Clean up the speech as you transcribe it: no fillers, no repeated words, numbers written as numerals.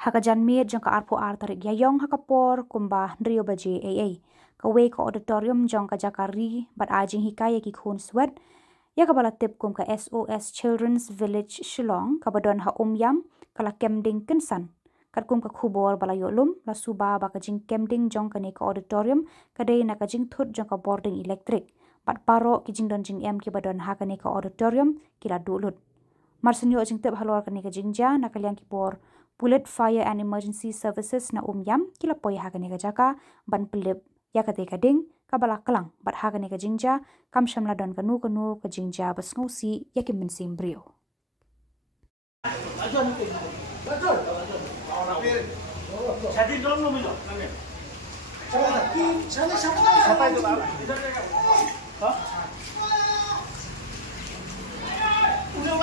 hakajan mit jong ka arpo ar tarik yayong hakapor kumba nrio baje AA kawe ka auditorium jong ka jakari bat ajing hikaya ki khun swat ya ka bala tip kum ka SOS Children's Village Shillong ka badon ha yam kala kemding kensan kat kum ka khubor bala yolum la suba ba ka jing kemding jong ka ne ka auditorium ka dei na ka jing thut jong ka boarding electric bat paro ki jing don jing em ki badon ha ka ne ka auditorium kila dulut marsenyo jing tip halor ka ne ka jing ja na kalyang ki bor Bullet Fire and Emergency Services na yam kila poy ha ka ne ka jaka ban pelip ya ka te ka ding kabala kelang bat ha ka ne ka jingja kam shamla don kanu ka jingja bas ngosi ya ki min sim brio Udah